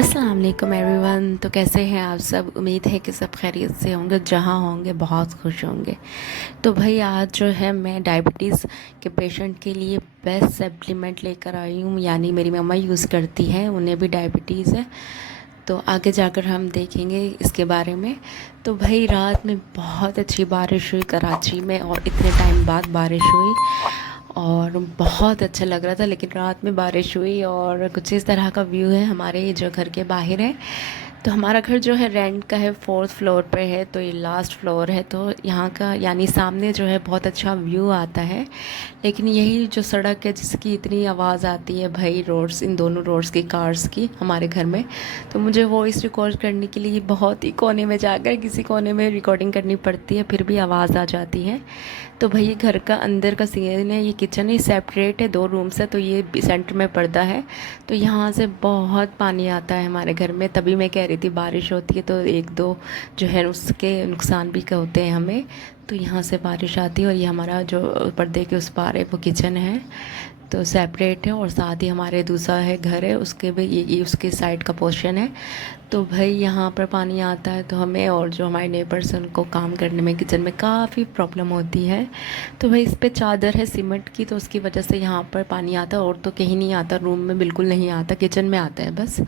अस्सलाम वालेकुम एवरीवन। तो कैसे हैं आप सब? उम्मीद है कि सब खैरियत से होंगे, जहाँ होंगे बहुत खुश होंगे। तो भाई आज जो है मैं डायबिटीज़ के पेशेंट के लिए बेस्ट सप्लीमेंट लेकर आई हूँ। यानी मेरी मम्मा यूज़ करती हैं, उन्हें भी डायबिटीज़ है। तो आगे जाकर हम देखेंगे इसके बारे में। तो भाई रात में बहुत अच्छी बारिश हुई कराची में, और इतने टाइम बाद बारिश हुई और बहुत अच्छा लग रहा था। लेकिन रात में बारिश हुई और कुछ इस तरह का व्यू है हमारे जो घर के बाहर है। तो हमारा घर जो है रेंट का है, 4th फ्लोर पे है, तो ये लास्ट फ्लोर है। तो यहाँ का यानी सामने जो है बहुत अच्छा व्यू आता है। लेकिन यही जो सड़क है जिसकी इतनी आवाज़ आती है भाई, रोड्स, इन दोनों रोड्स की, कार्स की हमारे घर में। तो मुझे वॉइस रिकॉर्ड करने के लिए बहुत ही कोने में जाकर किसी कोने में रिकॉर्डिंग करनी पड़ती है, फिर भी आवाज़ आ जाती है। तो भाई ये घर का अंदर का सीन है, ये किचन है, सेपरेट है 2 रूम से। तो ये सेंटर में पर्दा है, तो यहाँ से बहुत पानी आता है हमारे घर में। तभी मैं कह रही थी बारिश होती है तो 1-2 जो है उसके नुकसान भी होते हैं हमें। तो यहाँ से बारिश आती है, और ये हमारा जो पर्दे के उस पार है वो किचन है, तो सेपरेट है। और साथ ही हमारे दूसरा है घर है, उसके भी ये उसके साइड का पोर्शन है। तो भाई यहाँ पर पानी आता है तो हमें और जो हमारे नेबर्स हैं उनको काम करने में किचन में काफ़ी प्रॉब्लम होती है। तो भाई इस पे चादर है सीमेंट की, तो उसकी वजह से यहाँ पर पानी आता है, और तो कहीं नहीं आता, रूम में बिल्कुल नहीं आता, किचन में आता है बस।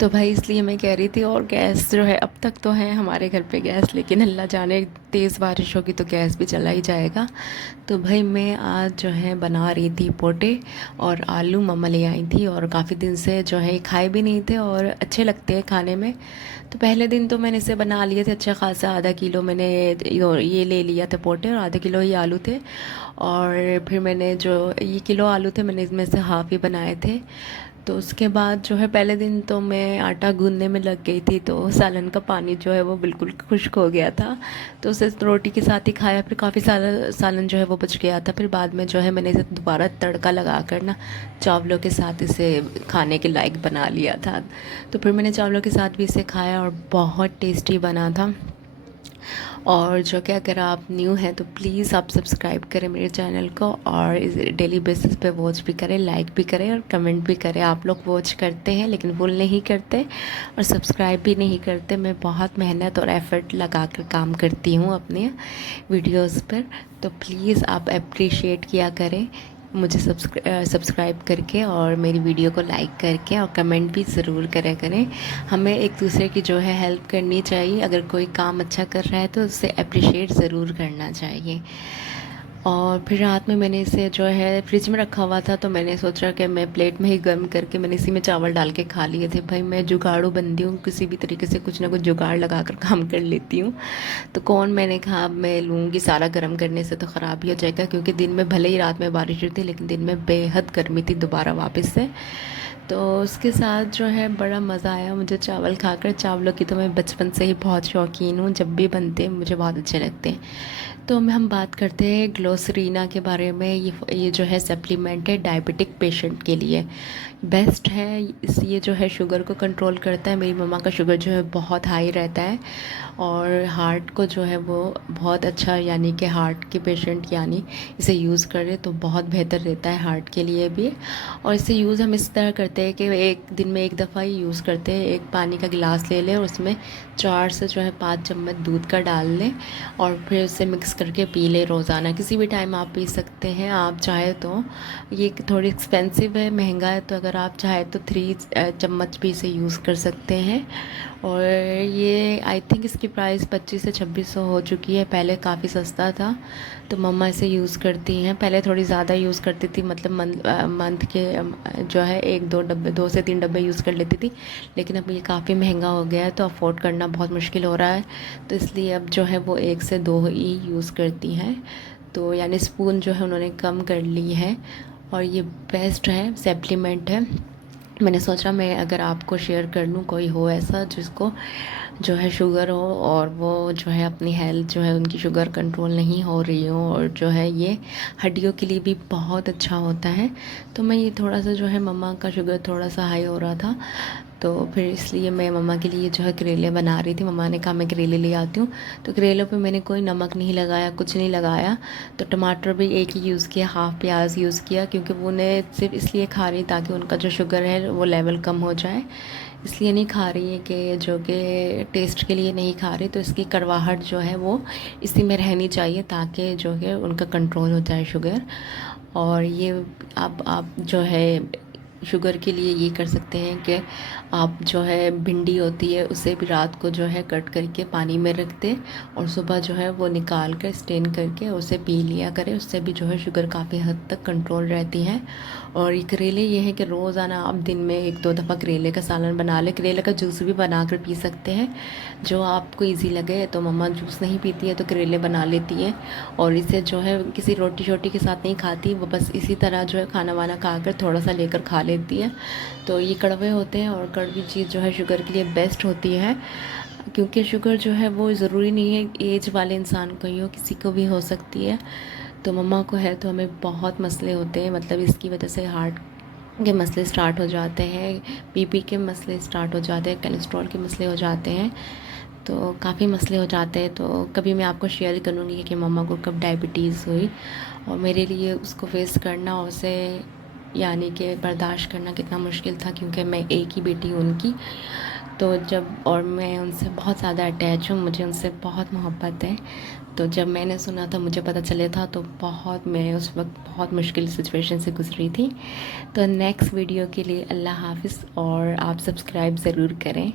तो भाई इसलिए मैं कह रही थी। और गैस जो है अब तक तो है हमारे घर पे गैस, लेकिन अल्लाह जाने तेज़ बारिश होगी तो गैस भी चला ही जाएगा। तो भाई मैं आज जो है बना रही थी पोटे और आलू, मम्मा ले आई थी, और काफ़ी दिन से जो है खाए भी नहीं थे और अच्छे लगते हैं खाने में। तो पहले दिन तो मैंने इसे बना लिए थे अच्छा खासा, आधा किलो मैंने ये ले लिया था पोटे, और आधा किलो ही आलू थे। और फिर मैंने जो ये किलो आलू थे मैंने इसमें से हाफ़ ही बनाए थे। तो उसके बाद जो है पहले दिन तो मैं आटा गूँधने में लग गई थी, तो सालन का पानी जो है वो बिल्कुल खुश्क हो गया था। तो उसे रोटी के साथ ही खाया, फिर काफ़ी सारा सालन जो है वो बच गया था। फिर बाद में जो है मैंने इसे दोबारा तड़का लगा कर ना चावलों के साथ इसे खाने के लायक बना लिया था। तो फिर मैंने चावलों के साथ भी इसे खाया और बहुत टेस्टी बना था। और जो कि अगर आप न्यू हैं तो प्लीज़ आप सब्सक्राइब करें मेरे चैनल को, और इस डेली बेसिस पे वॉच भी करें, लाइक भी करें और कमेंट भी करें। आप लोग वॉच करते हैं लेकिन फुल नहीं करते और सब्सक्राइब भी नहीं करते। मैं बहुत मेहनत और एफ़र्ट लगा कर काम करती हूँ अपने वीडियोज़ पर, तो प्लीज़ आप अप्रिशिएट किया करें मुझे सब्सक्राइब करके, और मेरी वीडियो को लाइक करके, और कमेंट भी ज़रूर करें करें। हमें एक दूसरे की जो है हेल्प करनी चाहिए। अगर कोई काम अच्छा कर रहा है तो उसे अप्रिशिएट ज़रूर करना चाहिए। और फिर रात में मैंने इसे जो है फ्रिज में रखा हुआ था, तो मैंने सोचा कि मैं प्लेट में ही गर्म करके मैंने इसी में चावल डाल के खा लिए थे। भाई मैं जुगाड़ू बंदी हूँ, किसी भी तरीके से कुछ ना कुछ जुगाड़ लगा कर काम कर लेती हूँ। तो कौन, मैंने कहा अब मैं लूँगी, सारा गर्म करने से तो ख़राब ही हो जाएगा, क्योंकि दिन में भले ही रात में बारिश हुई थी लेकिन दिन में बेहद गर्मी थी दोबारा वापस से। तो उसके साथ जो है बड़ा मज़ा आया मुझे चावल खाकर। चावलों की तो मैं बचपन से ही बहुत शौकीन हूँ, जब भी बनते हैं मुझे बहुत अच्छे लगते हैं। तो हम बात करते हैं ग्लोसरीना के बारे में। ये जो है सप्लीमेंट है डायबिटिक पेशेंट के लिए, बेस्ट है। ये जो है शुगर को कंट्रोल करता है। मेरी मम्मा का शुगर जो है बहुत हाई रहता है, और हार्ट को जो है वो बहुत अच्छा, यानी कि हार्ट के पेशेंट यानी इसे यूज़ करें तो बहुत बेहतर रहता है हार्ट के लिए भी। और इसे यूज़ हम इस तरह करते हैं कि एक दिन में एक दफ़ा ही यूज़ करते हैं। एक पानी का गिलास ले लें और उसमें 4 से जो है 5 चम्मच दूध का डाल लें, और फिर उसे मिक्स करके पी लें रोज़ाना। किसी भी टाइम आप पी सकते हैं आप चाहे तो। ये थोड़ी एक्सपेंसिव है, महंगा है, तो अगर आप चाहे तो 3 चम्मच भी इसे यूज़ कर सकते हैं। और ये आई थिंक इसकी प्राइस 25 से 2600 हो चुकी है, पहले काफ़ी सस्ता था। तो मम्मा इसे यूज़ करती हैं, पहले थोड़ी ज़्यादा यूज़ करती थी, मतलब मंथ के जो है 1-2 डब्बे, 2 से 3 डब्बे यूज़ कर लेती थी। लेकिन अब ये काफ़ी महंगा हो गया है तो अफोर्ड करना बहुत मुश्किल हो रहा है, तो इसलिए अब जो है वो 1 से 2 ही यूज़ करती हैं। तो यानी स्पून जो है उन्होंने कम कर ली है, और ये बेस्ट है, सप्लीमेंट है। मैंने सोचा मैं अगर आपको शेयर कर लूँ, कोई हो ऐसा जिसको जो है शुगर हो, और वो जो है अपनी हेल्थ जो है उनकी शुगर कंट्रोल नहीं हो रही हो, और जो है ये हड्डियों के लिए भी बहुत अच्छा होता है। तो मैं ये थोड़ा सा जो है, मम्मा का शुगर थोड़ा सा हाई हो रहा था, तो फिर इसलिए मैं मम्मा के लिए जो है करेले बना रही थी। मम्मा ने कहा मैं करेले ले आती हूँ, तो करेलों पे मैंने कोई नमक नहीं लगाया, कुछ नहीं लगाया। तो टमाटर भी एक ही यूज़ किया, हाफ़ प्याज यूज़ किया, क्योंकि वो उन्हें सिर्फ इसलिए खा रही ताकि उनका जो शुगर है वो लेवल कम हो जाए, इसलिए नहीं खा रही है कि जो कि टेस्ट के लिए नहीं खा रही। तो इसकी कड़वाहट जो है वो इसी में रहनी चाहिए ताकि जो है उनका कंट्रोल हो जाए शुगर। और ये अब आप जो है शुगर के लिए ये कर सकते हैं कि आप जो है भिंडी होती है उसे भी रात को जो है कट करके पानी में रख दें और सुबह जो है वो निकाल कर स्टेन करके उसे पी लिया करें। उससे भी जो है शुगर काफ़ी हद तक कंट्रोल रहती है। और ये करेले ये है कि रोज़ाना आप दिन में 1-2 दफ़ा करेले का सालन बना लें। करेले का जूस भी बना कर पी सकते हैं, जो आपको ईज़ी लगे। तो मम्मा जूस नहीं पीती है तो करेले बना लेती है, और इसे जो है किसी रोटी शोटी के साथ नहीं खाती, वो बस इसी तरह जो है खाना वाना खा कर थोड़ा सा लेकर खा लेती है। तो ये कड़वे होते हैं, और कड़वी चीज़ जो है शुगर के लिए बेस्ट होती है, क्योंकि शुगर जो है वो ज़रूरी नहीं है एज वाले इंसान को ही हो, किसी को भी हो सकती है। तो मम्मा को है तो हमें बहुत मसले होते हैं, मतलब इसकी वजह से हार्ट के मसले स्टार्ट हो जाते हैं, बीपी के मसले स्टार्ट हो जाते हैं, कोलेस्ट्रॉल के मसले हो जाते हैं, तो काफ़ी मसले हो जाते हैं। तो कभी मैं आपको शेयर करूँगी कि मम्मा को कब डायबिटीज़ हुई, और मेरे लिए उसको फेस करना और उसे यानी कि बर्दाश्त करना कितना मुश्किल था, क्योंकि मैं एक ही बेटी हूँ उनकी। तो जब और मैं उनसे बहुत ज़्यादा अटैच हूँ, मुझे उनसे बहुत मोहब्बत है। तो जब मैंने सुना था, मुझे पता चला था, तो बहुत मैं उस वक्त बहुत मुश्किल सिचुएशन से गुज़री थी। तो नेक्स्ट वीडियो के लिए अल्लाह हाफ़िज़, और आप सब्सक्राइब ज़रूर करें।